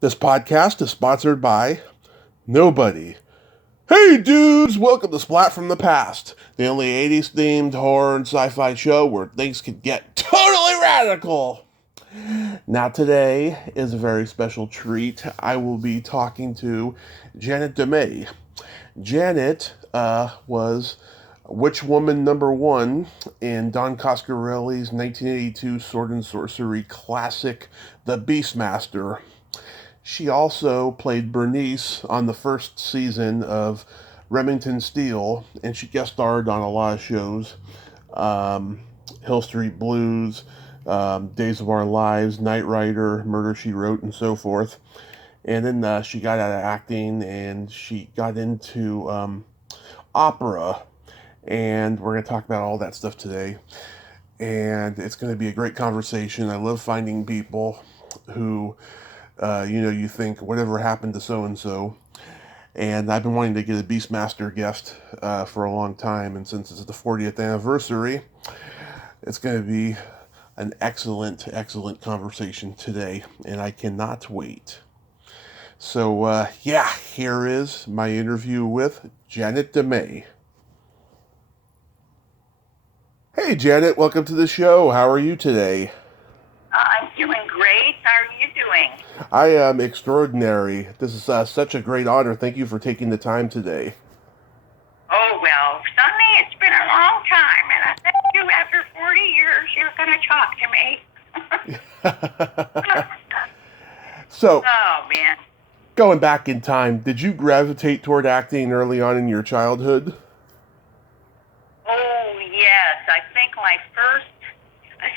This podcast is sponsored by nobody. Hey dudes, welcome to Splat from the Past, the only 80s themed horror and sci-fi show where things can get totally radical. Now today is a very special treat. I will be talking to Janet DeMay. Janet was Witchwoman #1 in Don Coscarelli's 1982 sword and sorcery classic, The Beastmaster. She also played Bernice on the first season of Remington Steele, and she guest starred on a lot of shows. Hill Street Blues, Days of Our Lives, Knight Rider, Murder, She Wrote, and so forth. And then she got out of acting, and she got into opera. And we're going to talk about all that stuff today. And it's going to be a great conversation. I love finding people who you think, whatever happened to so-and-so. And I've been wanting to get a Beastmaster guest for a long time. And since it's the 40th anniversary, it's going to be an excellent, excellent conversation today. And I cannot wait. So, here is my interview with Janet DeMay. Hey, Janet, welcome to the show. How are you today? I'm doing great. How are you doing? I am extraordinary. This is such a great honor. Thank you for taking the time today. Oh, well, Sonny, it's been a long time, and I think you, after 40 years, you're going to talk to me. So, oh, man. Going back in time, did you gravitate toward acting early on in your childhood? Oh, yes. I think my first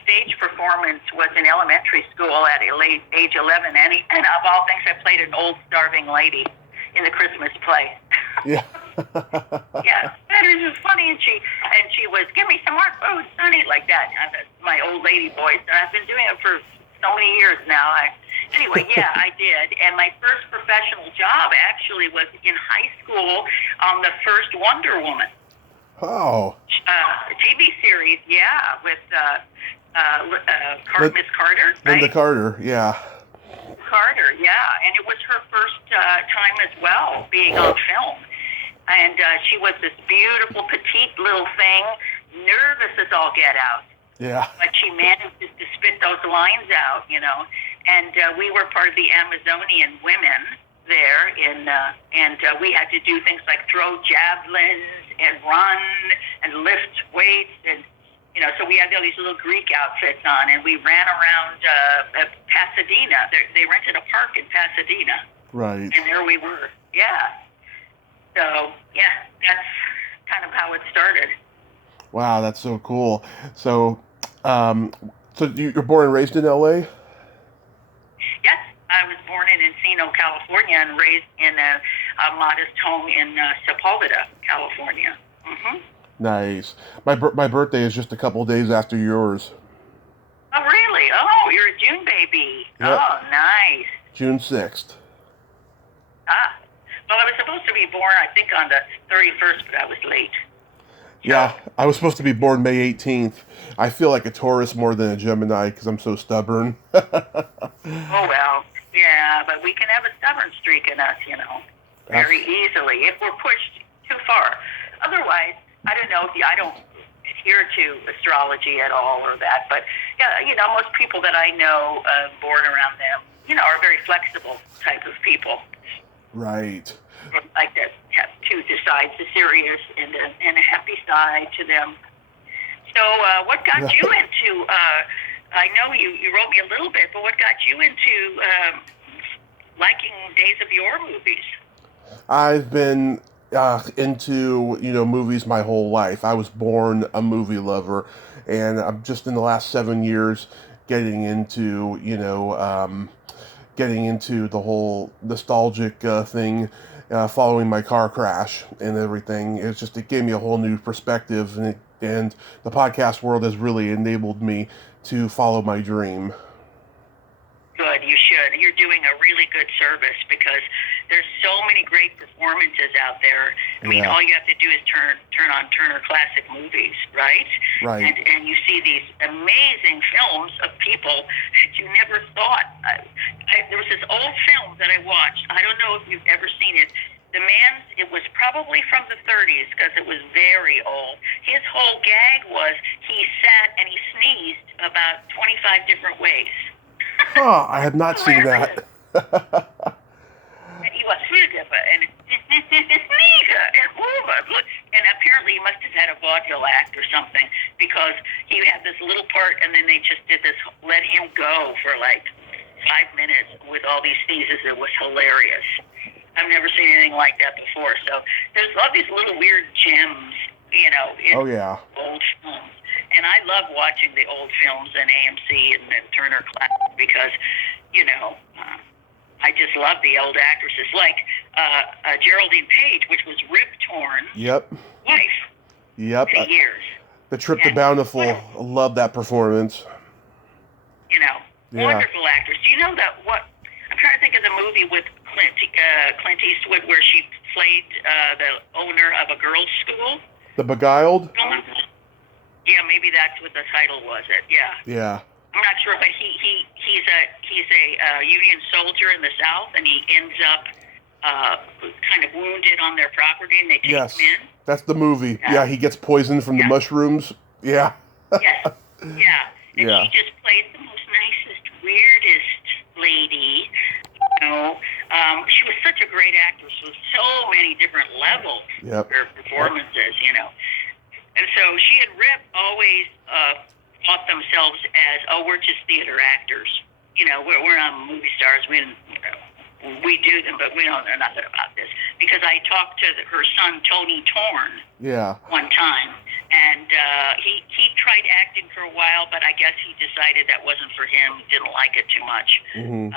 stage performance was in elementary school at age 11, and of all things, I played an old starving lady in the Christmas play. Yeah. Yeah, that is just funny, and she was, give me some more food, Sonny, like that. My old lady voice, and I've been doing it for so many years now. Anyway, yeah, I did, and my first professional job actually was in high school on the first Wonder Woman. Oh. TV series, yeah, with Miss Carter, right? Linda Carter, yeah. Carter, yeah, and it was her first time as well being on film. And she was this beautiful, petite little thing, nervous as all get out. Yeah. But she managed to spit those lines out, And we were part of the Amazonian women there, and we had to do things like throw javelins and run and lift weights, and so we had all these little Greek outfits on, and we ran around Pasadena. They rented a park in Pasadena. Right. And there we were. Yeah. So, yeah, that's kind of how it started. Wow, that's so cool. So, you're born and raised in L.A.? Yes, I was born in Encino, California, and raised in a modest home in Sepulveda, California. Mm-hmm. Nice. My birthday is just a couple days after yours. Oh, really? Oh, you're a June baby. Yep. Oh, nice. June 6th. Ah. Well, I was supposed to be born, I think, on the 31st, but I was late. Yeah, I was supposed to be born May 18th. I feel like a Taurus more than a Gemini because I'm so stubborn. Oh, well, yeah, but we can have a stubborn streak in us, very easily if we're pushed too far. Otherwise, I don't know, I don't adhere to astrology at all or that, but, yeah, most people that I know born around them, are very flexible type of people. Right. Like to have two sides, the serious and a happy side to them. So what got you into, I know you wrote me a little bit, but what got you into liking Days of Yore movies? I've been into, movies my whole life. I was born a movie lover, and I'm just in the last 7 years getting into, the whole nostalgic thing, following my car crash and everything. It gave me a whole new perspective, and the podcast world has really enabled me to follow my dream. Good, you should. good. You're doing a really good service because there's so many great performances out there. I mean, all you have to do is turn on Turner Classic Movies, right? Right. And you see these amazing films of people that you never thought. There was this old film that I watched. I don't know if you've ever seen it. It was probably from the 30s because it was very old. His whole gag was he sat and he sneezed about 25 different ways. Oh, I have not seen that. And he was and and apparently he must have had a vaudeville act or something because he had this little part and then they just did this, let him go for like 5 minutes with all these sneezes. It was hilarious. I've never seen anything like that before. So there's all these little weird gems, in old films. And I love watching the old films in AMC and Turner Classic because, I just love the old actresses. Like Geraldine Page, which was Rip Torn's wife for years. The Trip to Bountiful. I love that performance. Wonderful actress. Do you know that I'm trying to think of the movie with Clint Eastwood where she played the owner of a girls' school? The Beguiled? Yeah, maybe that's what the title was. Yeah. I'm not sure, but he's a Union soldier in the South, and he ends up kind of wounded on their property, and they take him in. That's the movie. Yeah, he gets poisoned from the mushrooms. Yeah. Yes. Yeah. And she just plays the most nicest, weirdest lady. She was such a great actress with so many different levels of her performances, And so she and Rip always thought themselves as, we're just theater actors. We're not movie stars. We do them, but we don't know nothing about this. Because I talked to her son, Tony Torn, one time. And he tried acting for a while, but I guess he decided that wasn't for him. He didn't like it too much. Mm-hmm.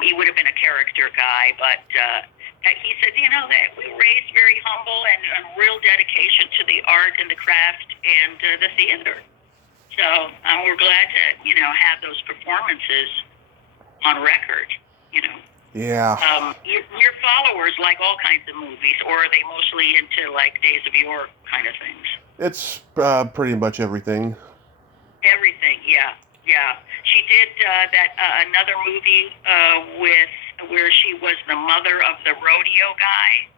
He would have been a character guy, but he said, that we raised very humble and real dedication to the art and the craft and the theater. So we're glad to, have those performances on record, Yeah. Your followers like all kinds of movies, or are they mostly into like Days of Yore kind of things? It's pretty much everything. Everything, yeah. She did another movie where she was the mother of the rodeo guy,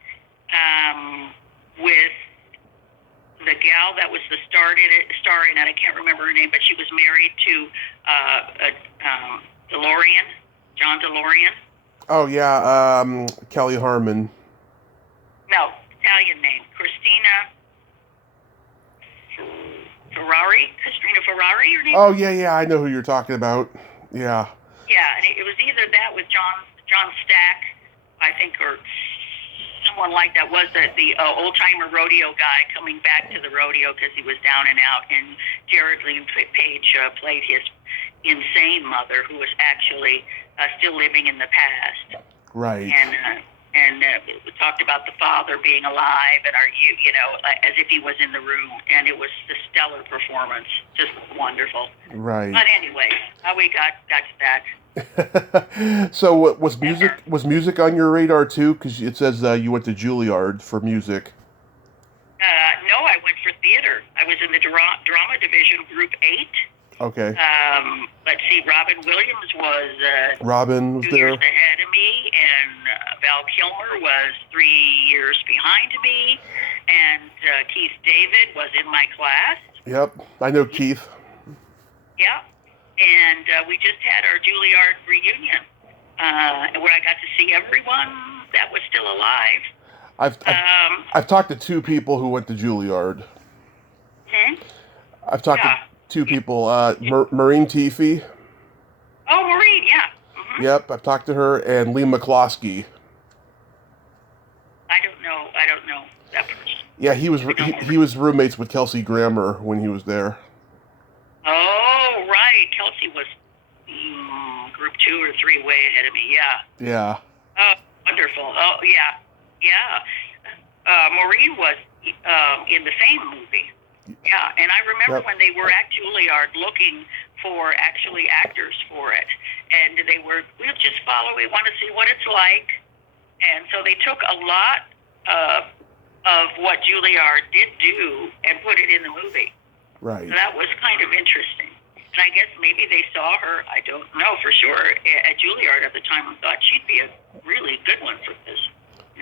with the gal that was the star in it. I can't remember her name, but she was married to John DeLorean. Oh yeah, Kelly Harmon. No, Italian name, Christina Ferrari, her name? Oh, yeah, I know who you're talking about. Yeah. Yeah, and it was either that with John Stack, I think, or someone like that, was the old-timer rodeo guy coming back to the rodeo because he was down and out, and Geraldine Page played his insane mother, who was actually still living in the past. Right. And we talked about the father being alive, and as if he was in the room, and it was a stellar performance, just wonderful. Right. But anyway, how we got to that. So, was music on your radar too? Because it says you went to Juilliard for music. No, I went for theater. I was in the drama division, Group 8. Okay. Let's see, Robin Williams was 2 years ahead of me, and Val Kilmer was 3 years behind me, and Keith David was in my class. Yep, I know Keith. Yeah, and we just had our Juilliard reunion, where I got to see everyone that was still alive. I've talked to 2 people who went to Juilliard. I've talked to 2 people, Maureen Teefy. Oh, Maureen, yeah. Mm-hmm. Yep, I've talked to her, and Lee McCloskey. I don't know that person. Yeah, he was roommates with Kelsey Grammer when he was there. Oh, right. Kelsey was Group 2 or 3 way ahead of me, yeah. Yeah. Oh, wonderful. Oh, yeah. Maureen was in the Fame movie. Yeah, and I remember when they were at Juilliard looking for actually actors for it, and we'll just follow. We want to see what it's like. And so they took a lot of what Juilliard did do and put it in the movie. Right. So that was kind of interesting. And I guess maybe they saw her, I don't know for sure, at Juilliard at the time and thought she'd be a really good one for this.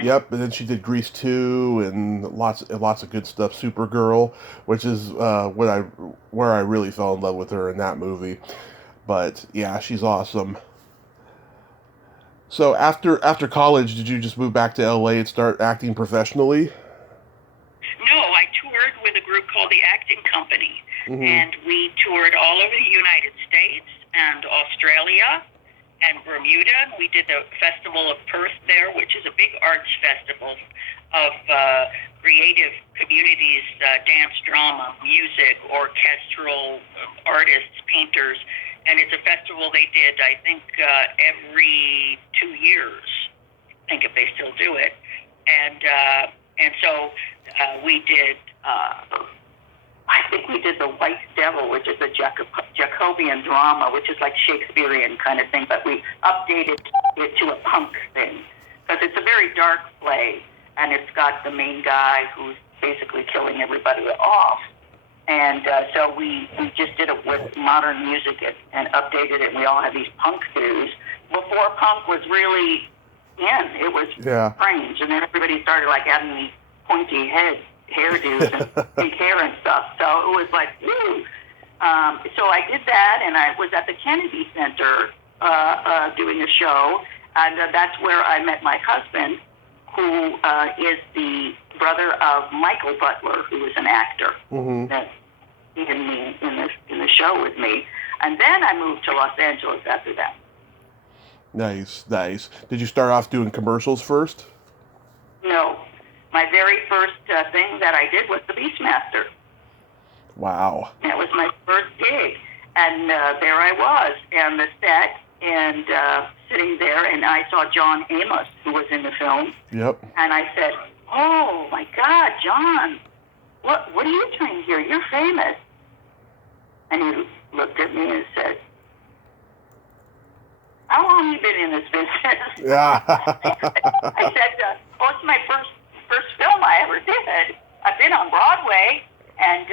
Yep, and then she did Grease 2 and lots of good stuff. Supergirl, which is where I really fell in love with her in that movie. But yeah, she's awesome. So after college, did you just move back to LA and start acting professionally? No, I toured with a group called the Acting Company, and we toured all over the United States and Australia and Bermuda. We did the Festival of Perth there, which is a big arts festival of creative communities, dance, drama, music, orchestral artists, painters. And it's a festival they did, I think, every 2 years. I think if they still do it. And so we did, I think we did The White Devil, which is a Jacobean drama, which is like Shakespearean kind of thing, but we updated it to a punk thing. Because it's a very dark play, and it's got the main guy who's basically killing everybody off. And so we just did it with modern music and updated it. And we all had these punk dues. Before punk was really in, it was strange. And then everybody started like having these pointy hairdos and big hair and stuff. So it was like, woo. So I did that, and I was at the Kennedy Center doing a show. And that's where I met my husband, who is the brother of Michael Butler, who was an actor that in the show with me. And then I moved to Los Angeles after that. Nice. Did you start off doing commercials first? No. My very first thing that I did was the Beastmaster. Wow. That was my first gig. And there I was on the set and sitting there, and I saw John Amos, who was in the film. Yep. And I said, "Oh my God, John, what are you doing here? You're famous." And he looked at me and said, "How long have you been in this business?" Yeah. I said, "It's my first film I ever did. I've been on Broadway, and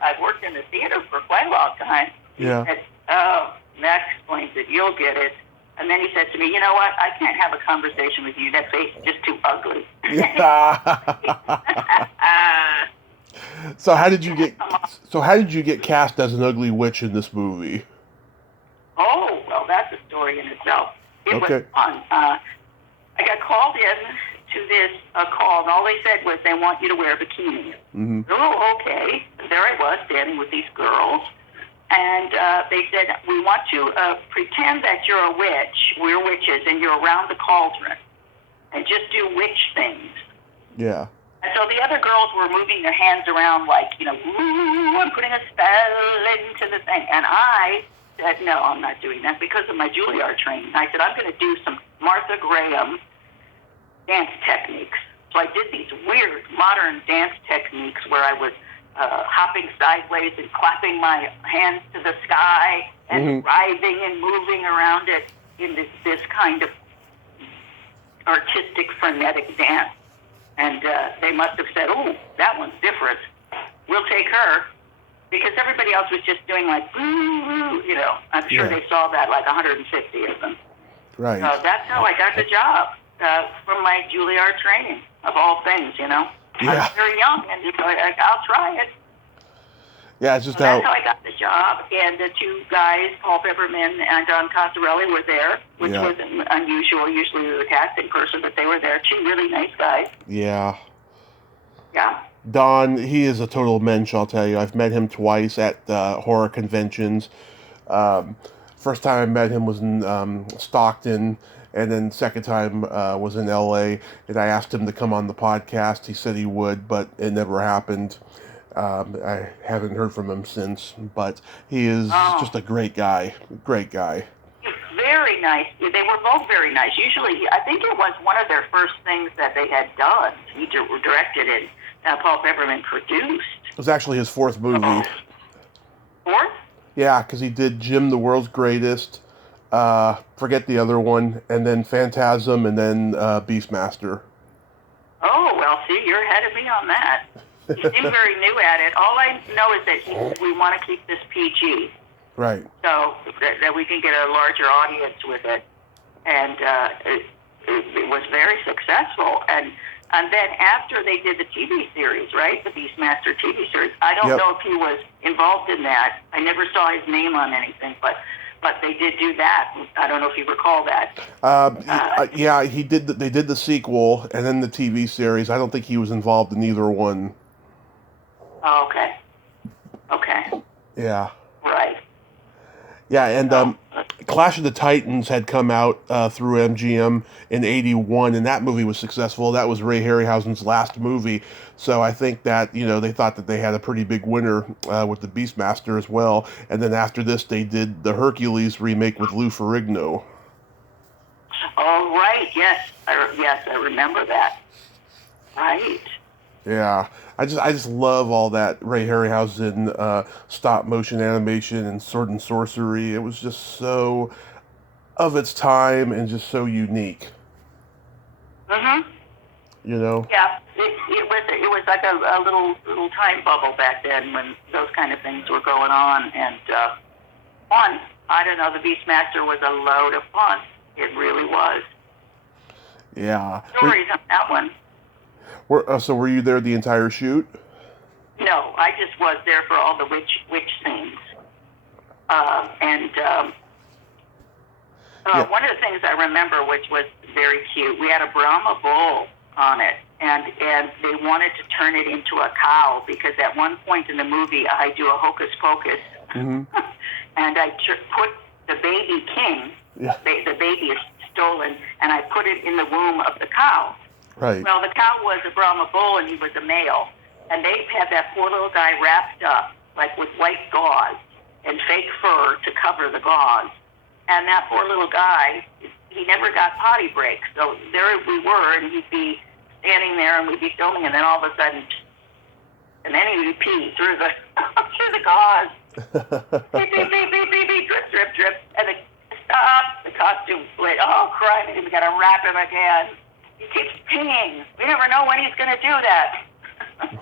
I've worked in the theater for quite a long time." Yeah. He said, "Oh, that explains it. You'll get it." And then he said to me, "You know what? I can't have a conversation with you. That face is just too ugly." So how did you get cast as an ugly witch in this movie? Oh, well, that's a story in itself. It was fun. I got called in to this call, and all they said was they want you to wear a bikini. Oh, okay. And there I was standing with these girls. And they said, "We want to pretend that you're a witch. We're witches, and you're around the cauldron. And just do witch things." Yeah. And so the other girls were moving their hands around like, "Ooh, I'm putting a spell into the thing." And I said, "No, I'm not doing that," because of my Juilliard training. I said, "I'm going to do some Martha Graham dance techniques." So I did these weird modern dance techniques where I was hopping sideways and clapping my hands to the sky and writhing and moving around it in this kind of artistic, frenetic dance. And they must have said, "Oh, that one's different. We'll take her." Because everybody else was just doing like, "Ooh," I'm sure they saw that like 150 of them. Right. So that's how I got the job from my Juilliard training, of all things, Yeah. I was very young, and I'll try it. Yeah, it's just so that's how I got the job. And the two guys, Paul Pepperman and Don Coscarelli, were there, which was unusual. Usually there's a casting person, but they were there. Two really nice guys. Yeah. Yeah. Don, he is a total mensch, I'll tell you. I've met him twice at horror conventions. First time I met him was in Stockton, and then second time was in LA, and I asked him to come on the podcast. He said he would, but it never happened. I haven't heard from him since, but he is just a great guy. Great guy. Very nice. They were both very nice. Usually, I think it was one of their first things that they had done. He directed it. Paul Pepperman produced. It was actually his fourth movie. Fourth? Yeah, because he did Jim the World's Greatest, Forget the other one, and then Phantasm, and then Beastmaster. Oh, well, see, you're ahead of me on that. You seem very new at it. All I know is that we want to keep this PG. Right. So that we can get a larger audience with it. And it was very successful. And then after they did the TV series, right, the Beastmaster TV series, I don't know if he was involved in that. I never saw his name on anything, but they did do that. I don't know if you recall that. Yeah, he did. They did the sequel and then the TV series. I don't think he was involved in either one. Oh, okay. Okay. Yeah. Right. Yeah, and Clash of the Titans had come out through MGM in '81, and that movie was successful. That was Ray Harryhausen's last movie, so I think that they thought that they had a pretty big winner with the Beastmaster as well. And then after this, they did the Hercules remake with Lou Ferrigno. Oh, right. Yes, I remember that. Right. Yeah, I just love all that Ray Harryhausen stop motion animation and sword and sorcery. It was just so of its time and just so unique. Mhm. Yeah, it was like a little time bubble back then when those kind of things were going on, and fun. I don't know. The Beastmaster was a load of fun. It really was. Yeah. Stories on that one. So were you there the entire shoot? No, I just was there for all the witch scenes. One of the things I remember, which was very cute, we had a Brahma bull on it, and they wanted to turn it into a cow because at one point in the movie I do a hocus pocus, and I put the baby king, the baby is stolen, and I put it in the womb of the cow. Right. Well, the cow was a Brahma bull, and he was a male. And they had that poor little guy wrapped up, like with white gauze and fake fur to cover the gauze. And that poor little guy, he never got potty breaks. So there we were, and he'd be standing there, and we'd be filming, and then all of a sudden, and then he would pee through the through the gauze. Beep, beep, beep, beep, beep, beep, drip, drip, drip. And the costume split. Oh, crime, we got to wrap him again. He keeps peeing. We never know when he's going to do that.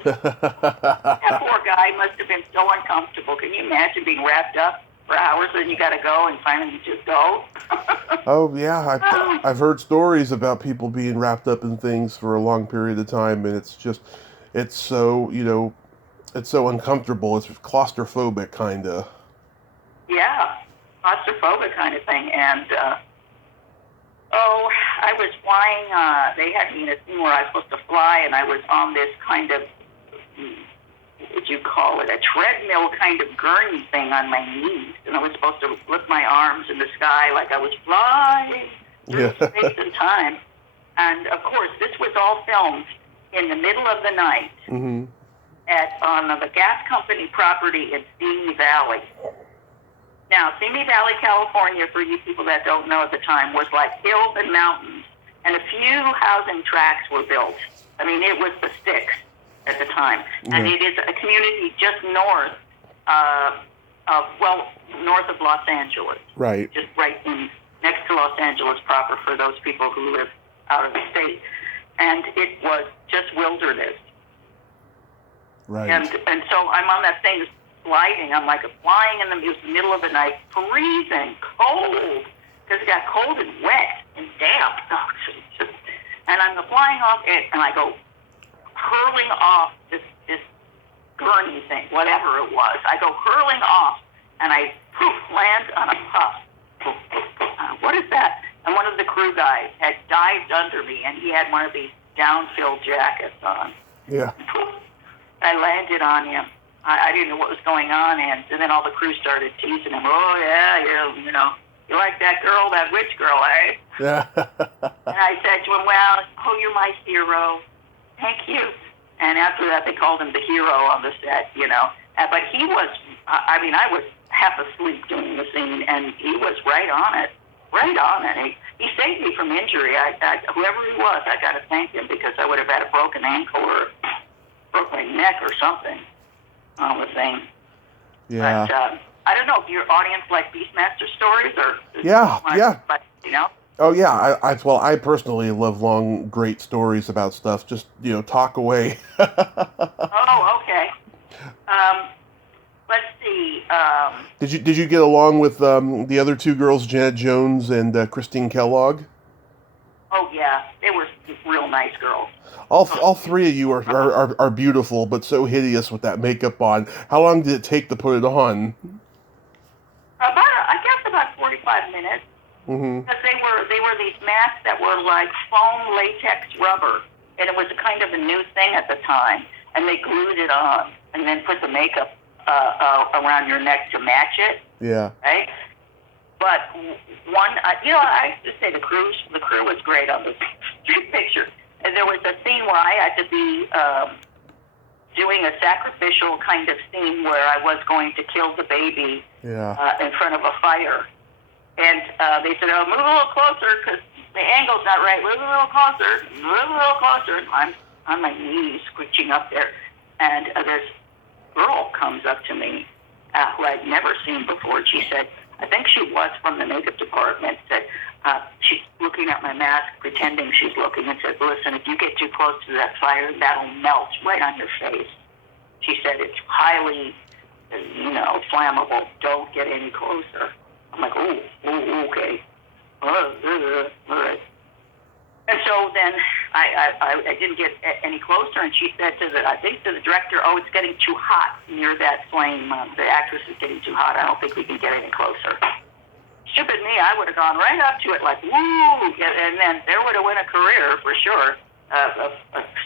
That poor guy must have been so uncomfortable. Can you imagine being wrapped up for hours and you got to go and finally you just go? Oh, yeah. I've heard stories about people being wrapped up in things for a long period of time, and it's so, it's so uncomfortable. It's claustrophobic, kind of. Yeah, claustrophobic kind of thing. And, I was flying, they had me in a scene where I was supposed to fly, and I was on this kind of, what would you call it, a treadmill kind of gurney thing on my knees, and I was supposed to lift my arms in the sky like I was flying through space and time. And, of course, this was all filmed in the middle of the night on the gas company property in Simi Valley. Now, Simi Valley, California, for you people that don't know at the time, was like hills and mountains, and a few housing tracts were built. I mean, it was the sticks at the time. And it is a community just north of Los Angeles. Right. Just right next to Los Angeles proper for those people who live out of the state. And it was just wilderness. Right. And so I'm on that thing sliding. I'm like flying in the middle of the night, freezing, cold, because it got cold and wet and damp. And I'm flying off it, and I go hurling off this gurney thing, whatever it was. I go hurling off, and I land on a puff. What is that? And one of the crew guys had dived under me, and he had one of these down-filled jackets on. Yeah. I landed on him. I didn't know what was going on, and then all the crew started teasing him. Oh, yeah, you like that girl, that witch girl, eh? Yeah. And I said to him, well, you're my hero. Thank you. And after that, they called him the hero on the set, But he was, I was half asleep doing the scene, and he was right on it. Right on it. He saved me from injury. Whoever he was, I got to thank him, because I would have had a broken ankle or broke my neck or something on the thing. Yeah. But I don't know if your audience like Beastmaster stories or Yeah. but you know. Oh yeah, I personally love long, great stories about stuff. Just talk away. Oh, okay. Let's see. Did you get along with the other two girls, Janet Jones and Christine Kellogg? Oh yeah, they were real nice girls. All three of you are beautiful, but so hideous with that makeup on. How long did it take to put it on? I guess about 45 minutes. Mm-hmm. Because they were these masks that were like foam latex rubber, and it was a kind of a new thing at the time. And they glued it on, and then put the makeup around your neck to match it. Yeah. Right. But I used to say the crew was great on this picture. And there was a scene where I had to be doing a sacrificial kind of scene where I was going to kill the baby in front of a fire. And they said, "Oh, move a little closer because the angle's not right. Move a little closer. Move a little closer." I'm on my knees, screeching up there, and this girl comes up to me who I'd never seen before. She said, I think she was from the makeup department. Said she's looking at my mask, pretending she's looking, and said, "Listen, if you get too close to that fire, that'll melt right on your face." She said, "It's highly, flammable. Don't get any closer." I'm like, oh, okay. All right. And so then I didn't get any closer, and she said to the director, "Oh, it's getting too hot near that flame. The actress is getting too hot. I don't think we can get any closer." Stupid me, I would have gone right up to it like, woo, and then there would have went a career for sure, a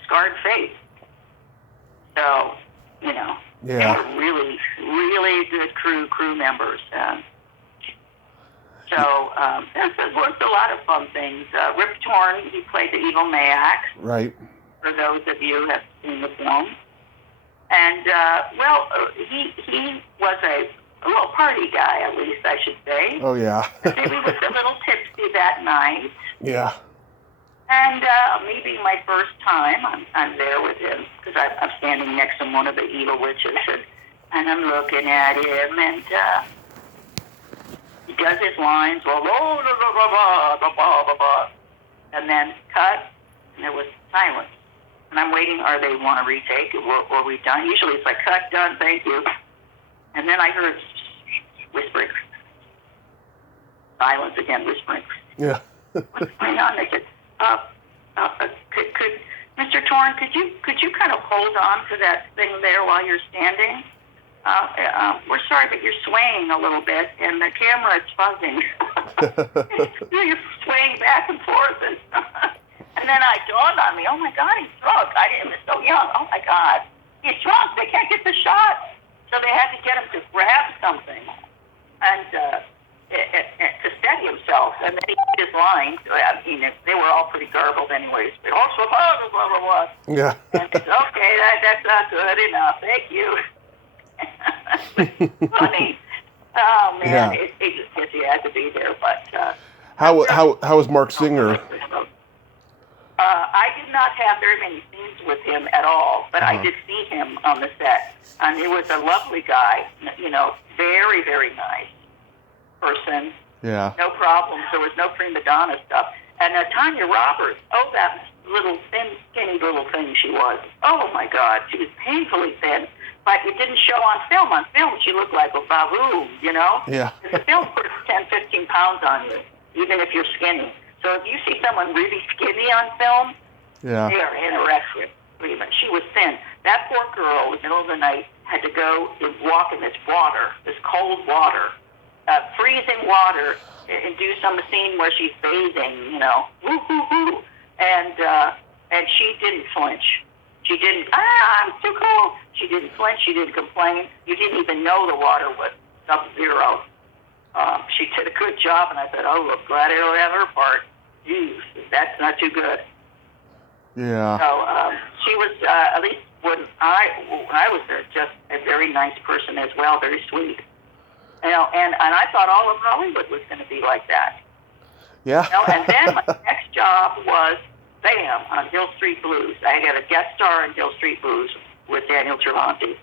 scarred face. So, they were really, really good crew members. There's a lot of fun things. Rip Torn, he played the evil Mayak. Right. For those of you who have seen the film. And, he was a little party guy, at least I should say. Oh, yeah. Maybe was a little tipsy that night. Yeah. And maybe my first time, I'm there with him, because I'm standing next to one of the evil witches, and I'm looking at him, and he does his lines, and then cut, and there was silence. And I'm waiting, are they want to retake? Were we done? Usually it's like, cut, done, thank you. And then I heard whispering. Silence again, whispering. Yeah. What's going on? They said, could Mr. Torn, could you kind of hold on to that thing there while you're standing? We're sorry, but you're swaying a little bit, and the camera is fuzzing. You're swaying back and forth, and then I dawned on me, oh my God, he's drunk. He was so young. Oh my God, he's drunk. They can't get the shot, so they had to get him to grab something and to steady himself. And then he did his lines. I mean, they were all pretty garbled, anyways. But also, blah blah blah blah. Yeah. And it's okay. That's not good enough. Thank you. Funny. Oh man, Yeah. it just guess he had to be there. But how was Mark Singer? I did not have very many scenes with him at all, but I did see him on the set, and he was a lovely guy. Very very nice person. Yeah. No problems. There was no prima donna stuff. And Tanya Roberts. Oh, that little thin, skinny little thing she was. Oh my God, she was painfully thin. But it didn't show on film. On film, she looked like a baboon, Yeah. The film puts 10, 15 pounds on you, even if you're skinny. So if you see someone really skinny on film, Yeah. they are anorexic. She was thin. That poor girl, in the middle of the night, had to go and walk in this water, this cold water, freezing water, and do some scene where she's bathing, woo, woo, woo. And she didn't flinch. She didn't, I'm too cold. She didn't flinch. She didn't complain. You didn't even know the water was sub-zero. She did a good job, and I said, oh, I'm glad I don't have her part. Jeez, that's not too good. Yeah. So she was, at least when I was there, just a very nice person as well, very sweet. And I thought all of Hollywood was going to be like that. Yeah. And then my next job was, bam, on Hill Street Blues. I got a guest star on Hill Street Blues with Daniel Travanti.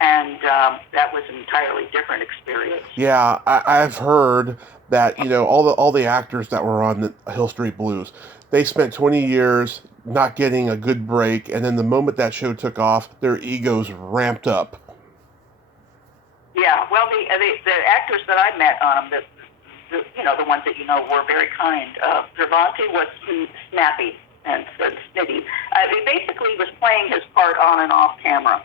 and that was an entirely different experience. Yeah, I've heard that, you know, all the actors that were on the Hill Street Blues, they spent 20 years not getting a good break, and then the moment that show took off, their egos ramped up. Yeah, well, the actors that I met on them, the ones that you know were very kind. Cervantes was snappy and snitty. He basically was playing his part on and off camera.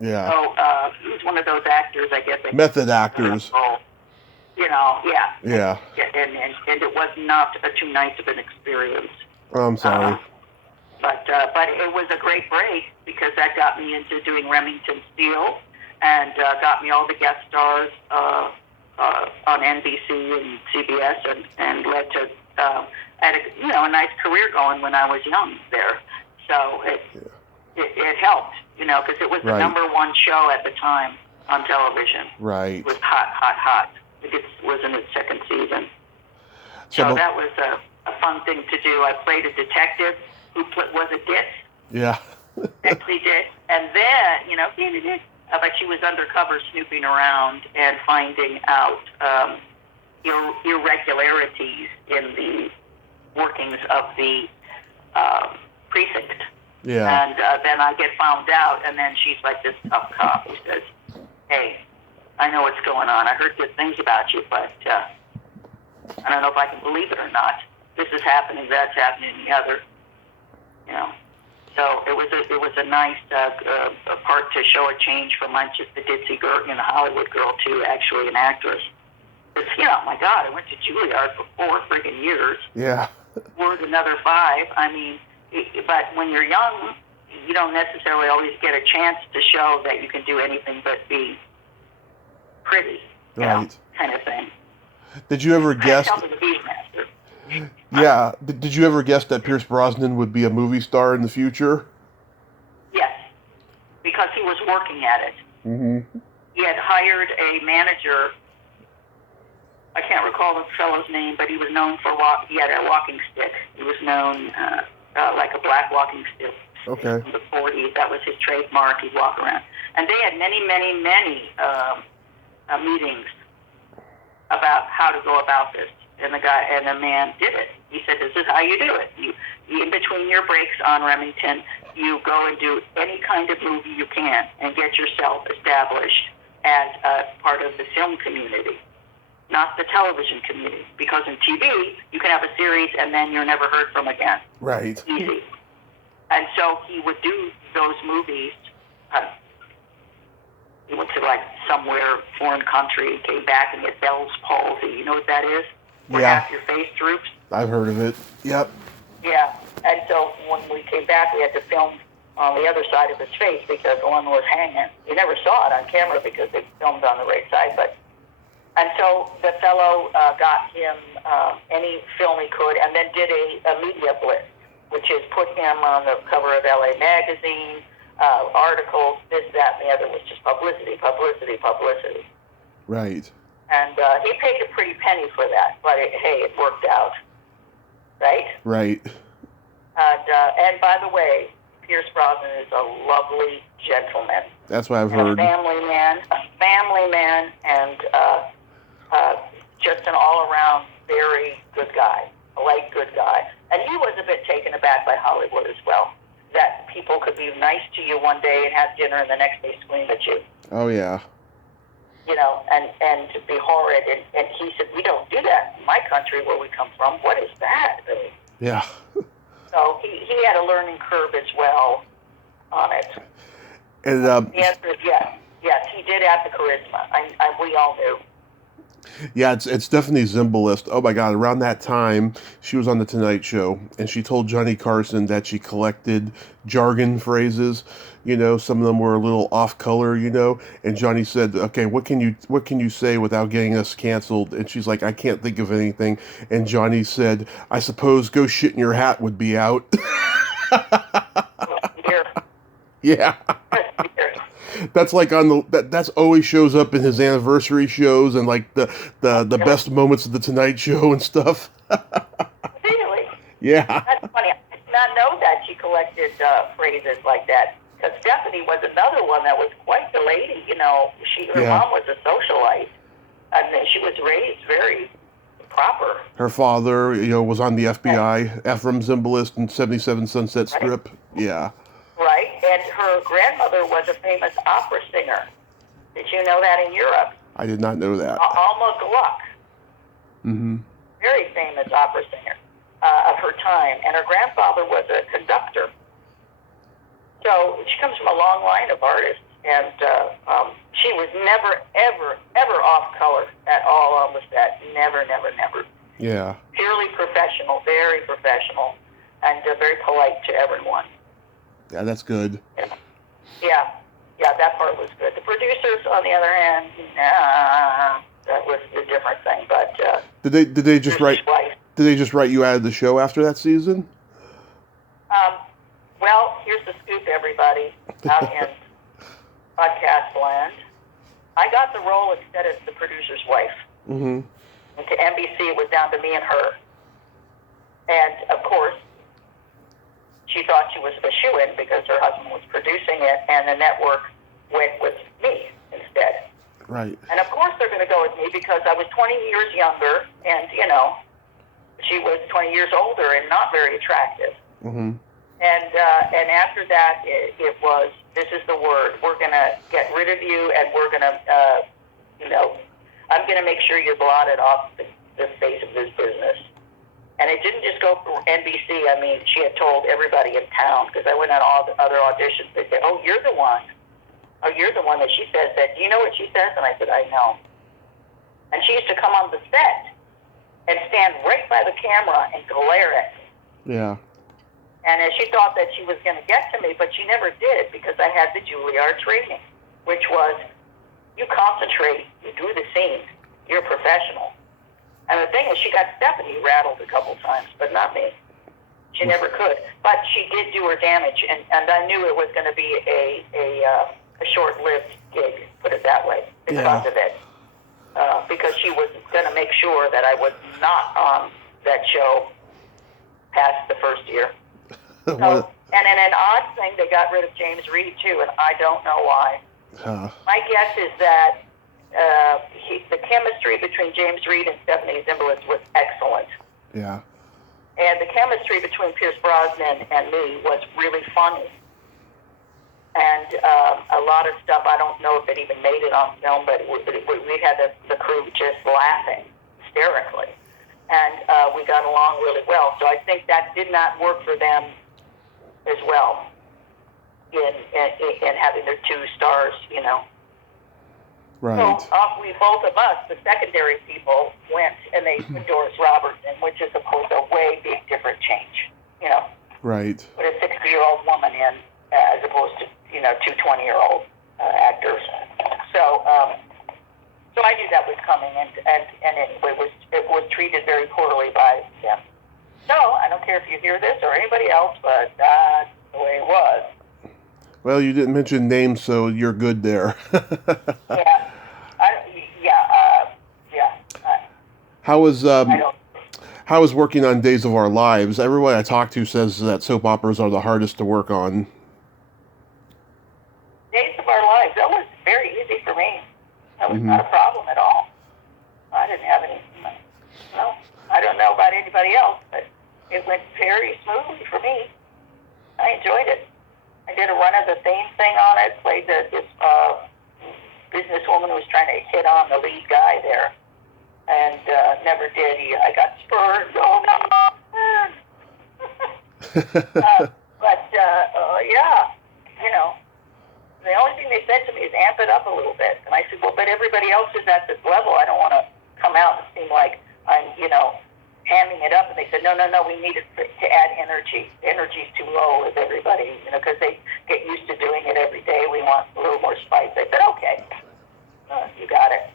Yeah. So he was one of those actors, I guess. Method actors. You know, yeah. Yeah. And it was not too nice of an experience. Oh, I'm sorry. But it was a great break because that got me into doing Remington Steele and got me all the guest stars on NBC and CBS and led to had a nice career going when I was young there. So it helped, because it was the number one show at the time on television. Right. It was hot. It was in its second season. So that was a fun thing to do. I played a detective who was a dit. Yeah. Actually did. And then, but she was undercover snooping around and finding out irregularities in the workings of the precinct. Yeah. And then I get found out, and then she's like this tough cop who says, "Hey, I know what's going on. I heard good things about you, but I don't know if I can believe it or not. This is happening, that's happening, the other." So it was a nice part to show a change from just the ditzy girl, Hollywood girl, to actually an actress. Because, my God, I went to Juilliard for 4 friggin' years. Yeah. Word another 5. I mean, but when you're young, you don't necessarily always get a chance to show that you can do anything but be pretty, right, kind of thing. Did you ever guess? Tell me the Beastmaster. Yeah. Did you ever guess that Pierce Brosnan would be a movie star in the future? Yes, because he was working at it. Mm-hmm. He had hired a manager. I can't recall the fellow's name, but he was known for he had a walking stick. He was known like a black walking stick. Okay. In the 40s, that was his trademark. He'd walk around, and they had many meetings about how to go about this. And the man did it. He said, "This is how you do it. You in between your breaks on Remington, you go and do any kind of movie you can and get yourself established as a part of the film community, not the television community. Because in TV, you can have a series and then you're never heard from again. Right. Easy." And so he would do those movies. He went to somewhere foreign country, came back and get Bell's palsy. You know what that is? Where half your face droops. I've heard of it. Yep. Yeah, and so when we came back, we had to film on the other side of his face because one was hanging. You never saw it on camera because they filmed on the right side. And so the fellow got him any film he could, and then did a media blitz, which is put him on the cover of LA Magazine, articles, this, that, and the other, was just publicity. Right. And he paid a pretty penny for that, but it worked out, right? Right. And by the way, Pierce Brosnan is a lovely gentleman. That's what I've heard. A family man, and just an all-around very good guy, a light good guy. And he was a bit taken aback by Hollywood as well, that people could be nice to you one day and have dinner and the next day scream at you. Oh, yeah. And to be horrid. And he said, "We don't do that in my country where we come from. What is that?" Yeah. So he had a learning curve as well on it. And the answer is yes. Yes, he did have the charisma. We all knew. Yeah, it's definitely Zimbalist. Oh my God! Around that time, she was on the Tonight Show, and she told Johnny Carson that she collected jargon phrases. Some of them were a little off color. And Johnny said, "Okay, what can you say without getting us canceled?" And she's like, "I can't think of anything." And Johnny said, "I suppose go shit in your hat would be out." Yeah. That's that's always shows up in his anniversary shows and the best moments of the Tonight Show and stuff. Really? Yeah. That's funny. I did not know that she collected phrases like that. Because Stephanie was another one that was quite the lady. You know, her mom was a socialite, and she was raised very proper. Her father, was on the FBI, Ephraim Zimbalist and 77 Sunset Strip. Yeah. Right, and her grandmother was a famous opera singer. Did you know that in Europe? I did not know that. Alma Gluck. Mm-hmm. Very famous opera singer of her time, and her grandfather was a conductor. So she comes from a long line of artists, and she was never, ever, ever off color at all on the set. Never, never, never. Yeah. Purely professional, very professional, and very polite to everyone. Yeah, that's good. Yeah, that part was good. The producers, on the other hand, that was a different thing. But did they just write? Did they just write you out of the show after that season? Well, here's the scoop, everybody, out in podcast land. I got the role instead of the producer's wife. Mm-hmm. And to NBC, it was down to me and her. And, of course, she thought she was a shoo-in because her husband was producing it, and the network went with me instead. Right. And, of course, they're going to go with me because I was 20 years younger, and, she was 20 years older and not very attractive. Mm-hmm. And after that, it was, this is the word. We're going to get rid of you, and we're going to, I'm going to make sure you're blotted off the face of this business. And it didn't just go for NBC. I mean, she had told everybody in town, because I went on all the other auditions. They said, oh, you're the one. Oh, you're the one that she says that. Do you know what she says? And I said, I know. And she used to come on the set and stand right by the camera and glare at me. Yeah. And she thought that she was going to get to me, but she never did because I had the Juilliard training, which was you concentrate, you do the scene, you're a professional. And the thing is, she got Stephanie rattled a couple times, but not me. She never could. But she did do her damage, and I knew it was going to be a short-lived gig, put it that way, because of it. Because she was going to make sure that I was not on that show past the first year. So, and in an odd thing, they got rid of James Reed, too, and I don't know why. My guess is that the chemistry between James Reed and Stephanie Zimbalist was excellent. Yeah. And the chemistry between Pierce Brosnan and me was really funny. And a lot of stuff, I don't know if it even made it on film, but we had the crew just laughing hysterically. And we got along really well. So I think that did not work for them as well in having their two stars, Right. So both of us, the secondary people, went and they put Doris Robertson, which is, of course, a way big different change, Right. Put a 60-year-old woman in as opposed to, two 20-year-old actors. So I knew that was coming, and anyway, it was treated very poorly by them. So I don't care if you hear this or anybody else, but that's the way it was. Well, you didn't mention names, so you're good there. How was working on Days of Our Lives? Everyone I talk to says that soap operas are the hardest to work on. Days of Our Lives, that was very easy for me. That was not a problem at all. I didn't have any, I don't know about anybody else, but it went very smoothly for me. I enjoyed it. I did a run of the theme thing on it, played this businesswoman who was trying to hit on the lead guy there, and never did. I got spurned. Oh, no. The only thing they said to me is amp it up a little bit. And I said, well, but everybody else is at this level. I don't want to come out and seem like I'm, hamming it up. And they said, no, we need it to add energy. The energy's too low with everybody, because they get used to doing it every day. We want a little more spice. I said, okay, you got it.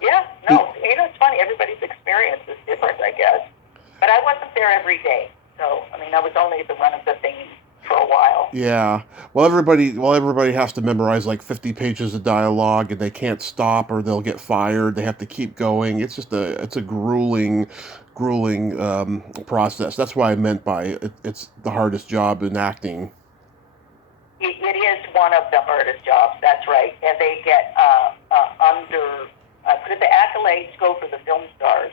Yeah, no, it's funny. Everybody's experience is different, I guess. But I wasn't there every day. So, I was only at the run of the thing for a while. Yeah. Well, everybody has to memorize like 50 pages of dialogue, and they can't stop or they'll get fired. They have to keep going. It's just a grueling process. That's why I meant by it's the hardest job in acting. one of the Murda's jobs. That's right, and they get the accolades go for the film stars.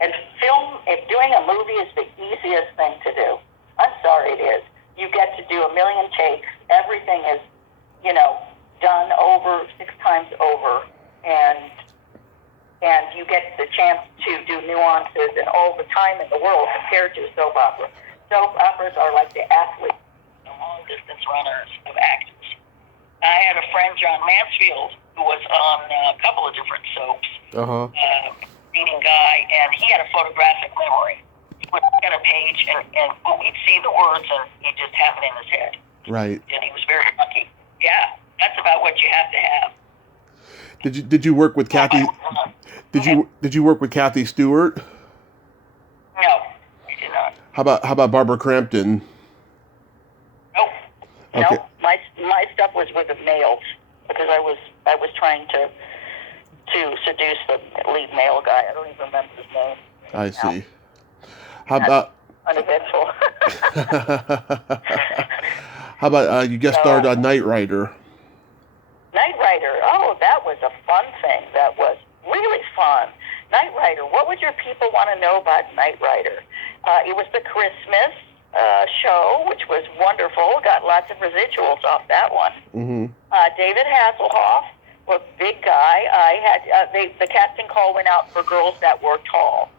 And if doing a movie is the easiest thing to do, I'm sorry it is. You get to do a million takes. Everything is, done over 6 times over, and you get the chance to do nuances and all the time in the world compared to a soap opera. Soap operas are like the athletes, the long-distance runners of actors. I had a friend, John Mansfield, who was on a couple of different soaps, leading guy, and he had a photographic memory. He would look at a page, and we'd see the words, and he'd just have it in his head. Right. And he was very lucky. Yeah, that's about what you have to have. Did you work with Kathy? Did you work with Kathy Stewart? No, I did not. How about Barbara Crampton? Nope. Okay. No, my stuff was with the males because I was trying to seduce the lead male guy. I don't even remember his name. I see. How about uneventful? How about you guest starred on Knight Rider? Knight Rider. Oh, that was a fun thing. That was really fun. Knight Rider. What would your people want to know about Knight Rider? It was the Christmas show, which was wonderful. Got lots of residuals off that one. Mm-hmm. David Hasselhoff was a big guy. I had the casting call went out for girls that were tall.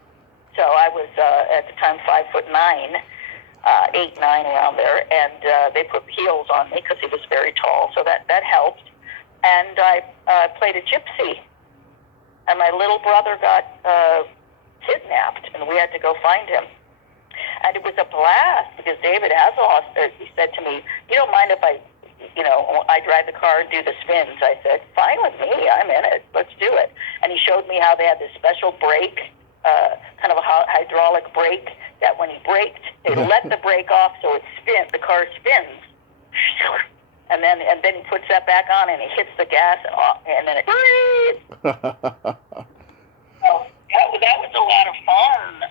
So I was at the time 5'9", 8, 9 around there, and they put heels on me because he was very tall. So that helped. And I played a gypsy, and my little brother got kidnapped, and we had to go find him. And it was a blast because David Hasselhoff he said to me, "You don't mind if I drive the car and do the spins?" I said, "Fine with me. I'm in it. Let's do it." And he showed me how they had this special brake, kind of a hydraulic brake, that when he braked, they let the brake off so the car spins. And then he puts that back on and he hits the gas and then it. So that was a lot of fun,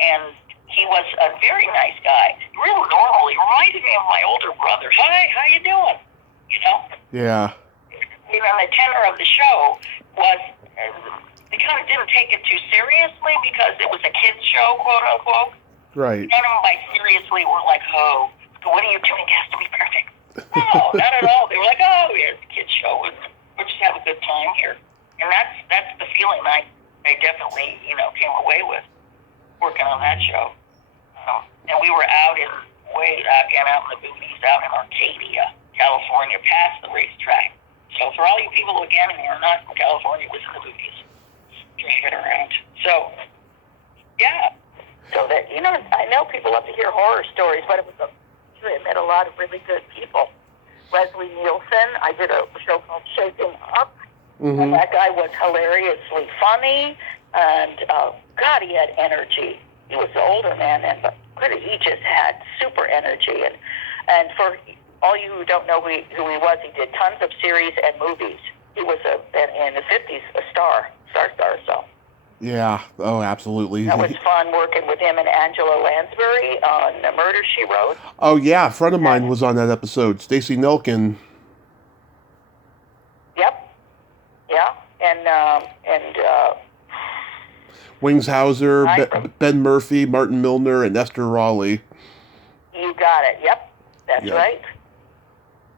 and he was a very nice guy, real normal. He reminded me of my older brother. Hi, how you doing? Yeah. The tenor of the show was they kind of didn't take it too seriously because it was a kids show, quote unquote. Right. None of them by seriously were like, "Oh, what are you doing? It has to be perfect." No, not at all. They were like, "Oh, yeah, it's a kids show. We'll just have a good time here." And that's the feeling I definitely came away with working on that show. And we were out in the boonies, out in Arcadia, California, past the racetrack. So for all you people who again are not from California, it was in the boonies, driving around. So yeah. So that I know people love to hear horror stories, but it was I met a lot of really good people. Leslie Nielsen, I did a show called Shaking Up, and that guy was hilariously funny, and God, he had energy. He was an older man, but he just had super energy. And for all you who don't know who he was, he did tons of series and movies. He was in the 50s a star. So. Yeah. Oh, absolutely. That was fun working with him and Angela Lansbury on The Murder, She Wrote. Oh, yeah. A friend of mine was on that episode. Stacy Nelkin. Yep. Yeah. And Wings Hauser, Ben Murphy, Martin Milner, and Esther Raleigh. You got it. Yep. That's right.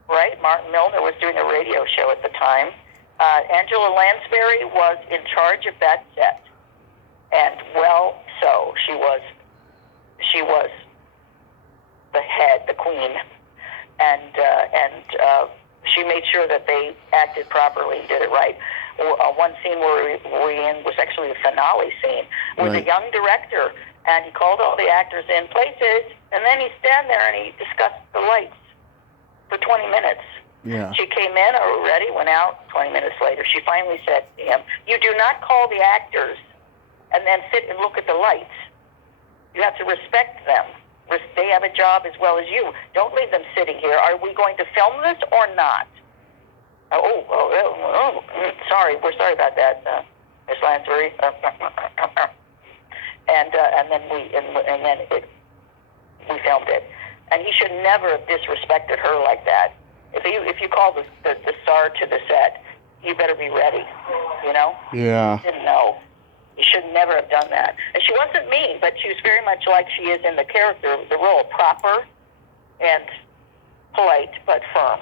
Right. Martin Milner was doing a radio show at the time. Angela Lansbury was in charge of that set. And so she was the head, the queen, and she made sure that they acted properly and did it right. One scene where we in was actually the finale scene with a young director, and he called all the actors in places, and then he'd stand there and he discussed the lights for 20 minutes. Yeah. She came in, ready, went out. 20 minutes later, she finally said to him, "You do not call the actors and then sit and look at the lights. You have to respect them. They have a job as well as you. Don't leave them sitting here. Are we going to film this or not?" Sorry, we're sorry about that, Miss Lansbury. And then we filmed it. And he should never have disrespected her like that. if you call the star to the set, you better be ready, you know? Yeah. Didn't know. You should never have done that. And she wasn't mean, but she was very much like she is in the character, the role, proper and polite, but firm.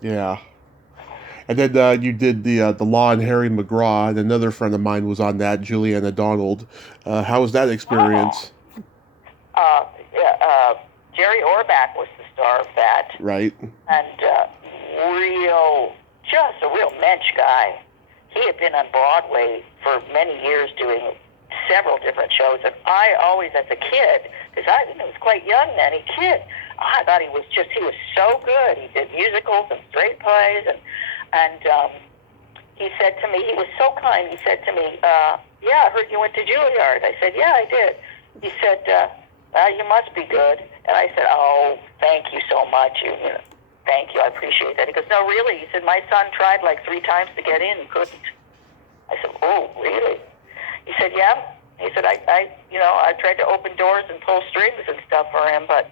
Yeah. And then you did the Law and Harry McGraw, and another friend of mine was on that, Juliana Donald. How was that experience? Jerry Orbach was the star of that. Right. And just a real mensch guy. He had been on Broadway for many years doing several different shows. And I always, as a kid, because I was quite young then, I thought he was so good. He did musicals and straight plays. And he said to me, he was so kind, he said to me, yeah, I heard you went to Juilliard. I said, yeah, I did. He said, you must be good. And I said, oh, thank you so much. Thank you, I appreciate that. He goes, no, really? He said, my son tried like 3 times to get in and couldn't. I said, oh, really? He said, yeah. He said, I tried to open doors and pull strings and stuff for him, but,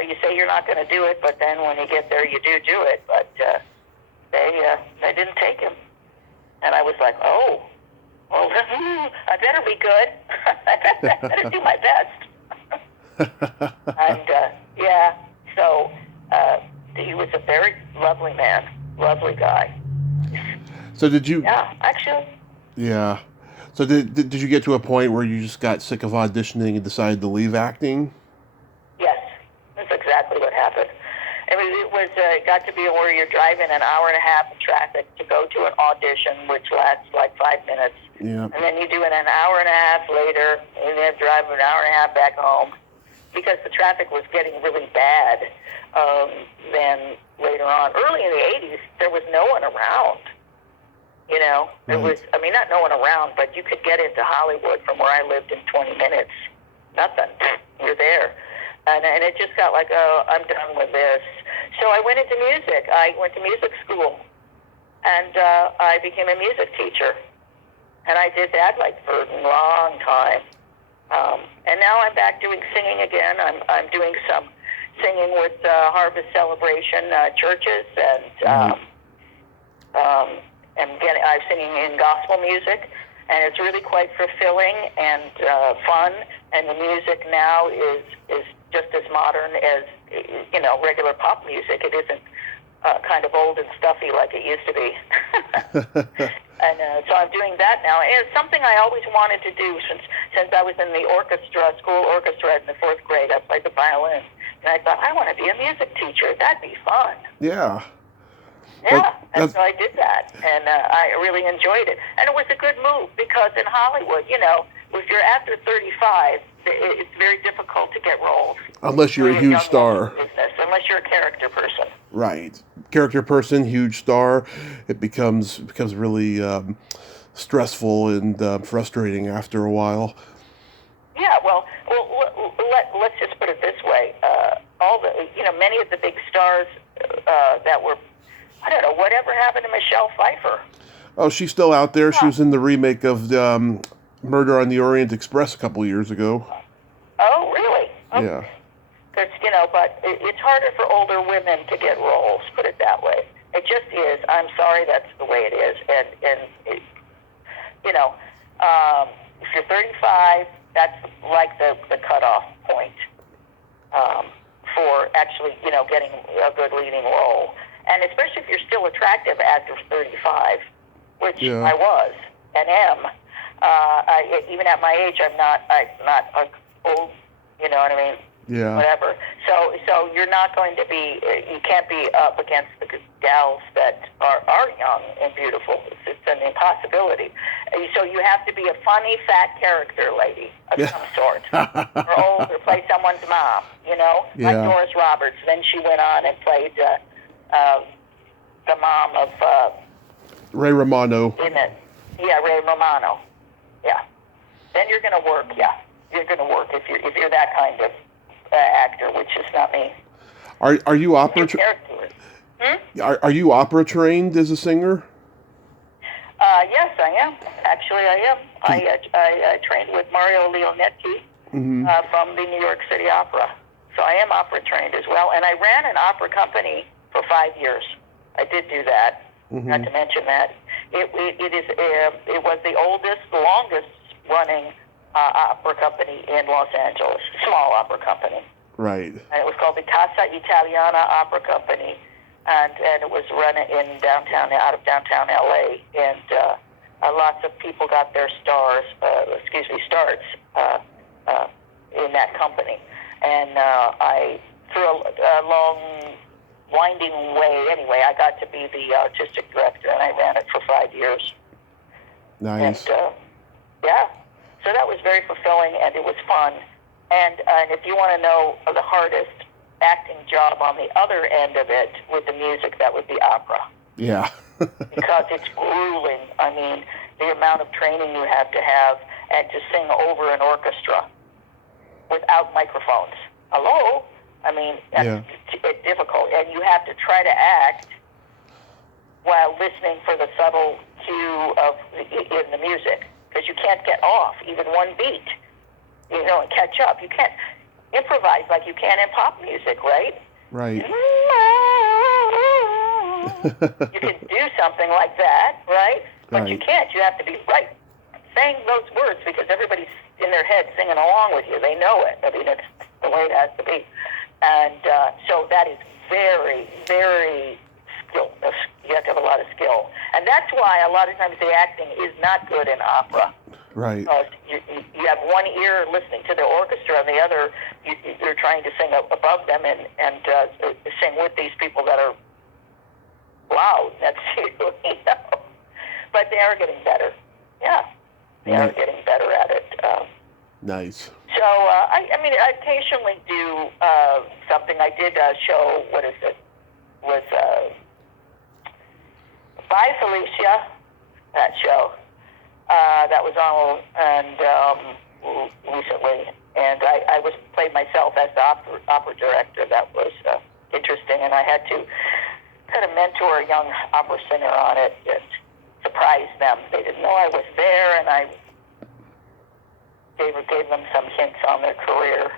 you say you're not going to do it, but then when you get there, you do it. But they didn't take him. And I was like, oh, well, I better be good. I better do my best. And, so he was a very lovely man, lovely guy. So did you... Yeah, actually. Yeah. So did you get to a point where you just got sick of auditioning and decided to leave acting? Yes, that's exactly what happened. I mean, it got to be where you're driving an hour and a half in traffic to go to an audition, which lasts like 5 minutes. Yeah. And then you do it an hour and a half later, and then drive an hour and a half back home because the traffic was getting really bad. Then later on, early in the 80s, there was no one around. You know, there was, not no one around, but you could get into Hollywood from where I lived in 20 minutes. Nothing. You're there. And it just got like, oh, I'm done with this. So I went into music. I went to music school, and I became a music teacher. And I did that like for a long time. And now I'm back doing singing again. I'm doing some singing with Harvest Celebration churches, and I'm singing in gospel music, and it's really quite fulfilling and fun. And the music now is just as modern as regular pop music. It isn't kind of old and stuffy like it used to be. And so I'm doing that now. And it's something I always wanted to do since I was in the school orchestra in the 4th grade. I played the violin. And I thought, I want to be a music teacher. That'd be fun. Yeah. Yeah, and so I did that, and I really enjoyed it. And it was a good move because in Hollywood, if you're after 35, it's very difficult to get roles. Unless you're a huge star. Business, unless you're a character person. Right. Character person, huge star. It becomes really stressful and frustrating after a while. Yeah, well, let's just put it this way. Many of the big stars that were, I don't know, whatever happened to Michelle Pfeiffer? Oh, she's still out there. She was in the remake of Murder on the Orient Express a couple years ago. Oh, really? Yeah. Because, but it's harder for older women to get roles, put it that way. It just is. I'm sorry, that's the way it is. And if you're 35, that's like the cutoff point for actually, getting a good leading role. And especially if you're still attractive after 35, which I was and am. Even at my age, I'm not old, you know what I mean? Yeah. Whatever. So you're not going to be, you can't be up against the gals that are young and beautiful. It's an impossibility. So you have to be a funny, fat character lady of some sort. Or old, or play someone's mom, like Doris Roberts. Then she went on and played the mom of Ray Romano. Ray Romano. Yeah. Then you're going to work. Yeah, you're going to work if you're that kind of actor, which is not me. Are you opera? Are you opera trained as a singer? Yes, I am. Actually, I am. I trained with Mario Leonetti from the New York City Opera. So I am opera trained as well, and I ran an opera company for 5 years. I did do that. Not to mention that it was the oldest, longest running opera company in Los Angeles, small opera company. Right. And it was called the Casa Italiana Opera Company, and it was run in out of downtown LA, and lots of people got their starts in that company. And I, through a long, winding way, anyway, I got to be the artistic director, and I ran it for 5 years. Nice. And, so that was very fulfilling, and it was fun. And if you want to know the hardest acting job on the other end of it with the music, that would be opera. Yeah. Because it's grueling. I mean, the amount of training you have to have, and to sing over an orchestra without microphones. Hello? I mean, it's difficult. And you have to try to act while listening for the subtle cue in the music, because you can't get off even one beat, and catch up. You can't improvise like you can in pop music, right? Right. You can do something like that, right? But you can't. You have to be right saying those words, because everybody's in their head singing along with you. They know it. I mean, it's the way it has to be. And so that is very, very skilled. You have to have a lot of skill. And that's why a lot of times the acting is not good in opera. Right. Because you have one ear listening to the orchestra, and the other you're trying to sing above them and sing with these people that are loud. That's But they are getting better. Yeah, they are getting better at it. Nice. So I occasionally do something. I did a show. What is it? Was Bye Felicia, that show. That was on recently, and I played myself as the opera director. That was interesting, and I had to kind of mentor a young opera singer on it and surprise them. They didn't know I was there, and I gave them some hints on their career.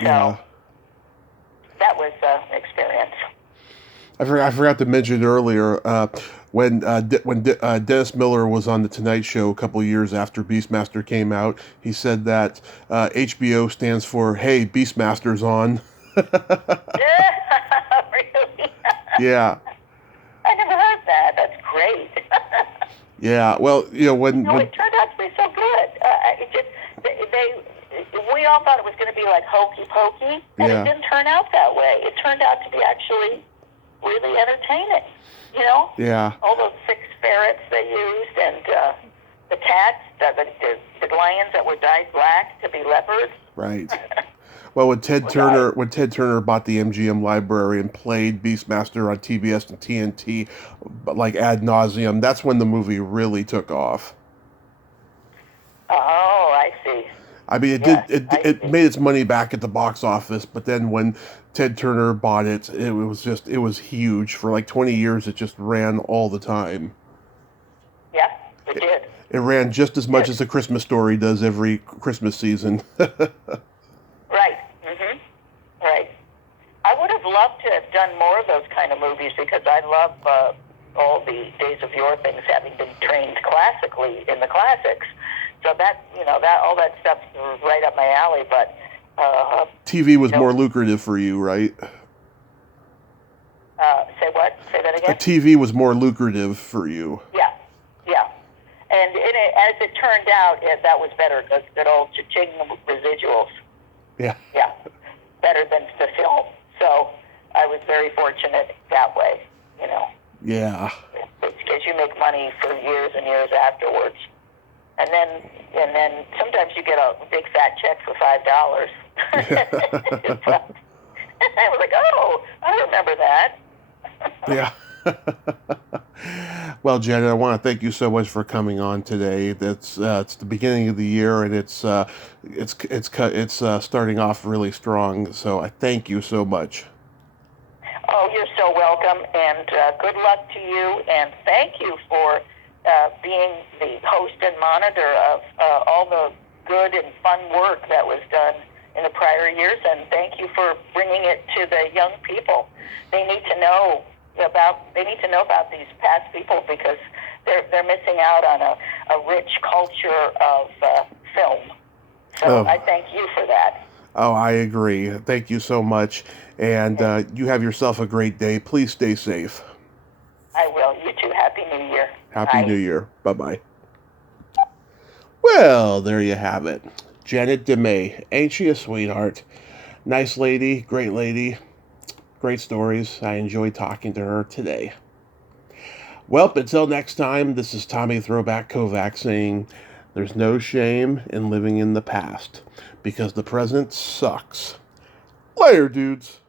So that was an experience. I forgot to mention earlier when Dennis Miller was on the Tonight Show a couple of years after Beastmaster came out. He said that HBO stands for "Hey, Beastmaster's on." Really? Yeah. I never heard that. That's great. Yeah. Well, when it turned out to be so good. We all thought it was going to be like hokey pokey, and it didn't turn out that way. It turned out to be actually really entertaining, Yeah. All those 6 ferrets they used, and the cats, the lions that were dyed black to be leopards. Right. Well, when Ted Turner bought the MGM library and played Beastmaster on TBS and TNT, like ad nauseum, that's when the movie really took off. Oh, I see. I mean, it made its money back at the box office, but then when Ted Turner bought it, it was huge. For like 20 years, it just ran all the time. Yeah, it did. It ran just as much as A Christmas Story does every Christmas season. Right. Mm-hmm. Right. I would have loved to have done more of those kind of movies, because I love all the Days of Yore things, having been trained classically in the classics. So that all that stuff's right up my alley. But TV was more lucrative for you, right? Say what? Say that again? TV was more lucrative for you. Yeah. And as it turned out, that was better. Those good old cha-ching residuals. Yeah. Yeah. Better than the film. So I was very fortunate that way, Yeah. Because you make money for years and years afterwards. And then sometimes you get a big fat check for $5. I was like, oh, I remember that. Yeah. Well, Janet, I want to thank you so much for coming on today. It's the beginning of the year, and it's starting off really strong. So I thank you so much. Oh, you're so welcome, and good luck to you, and thank you for being the host and monitor of all the good and fun work that was done in the prior years, and thank you for bringing it to the young people. They need to know about these past people because they're missing out on a rich culture of film. So I thank you for that. Oh, I agree. Thank you so much. And you have yourself a great day. Please stay safe. I will. You too. Happy New Year. Happy New Year. Bye-bye. Well, there you have it. Janet DeMay. Ain't she a sweetheart? Nice lady. Great lady. Great stories. I enjoyed talking to her today. Well, until next time, this is Tommy Throwback Kovac saying there's no shame in living in the past because the present sucks. Later, dudes.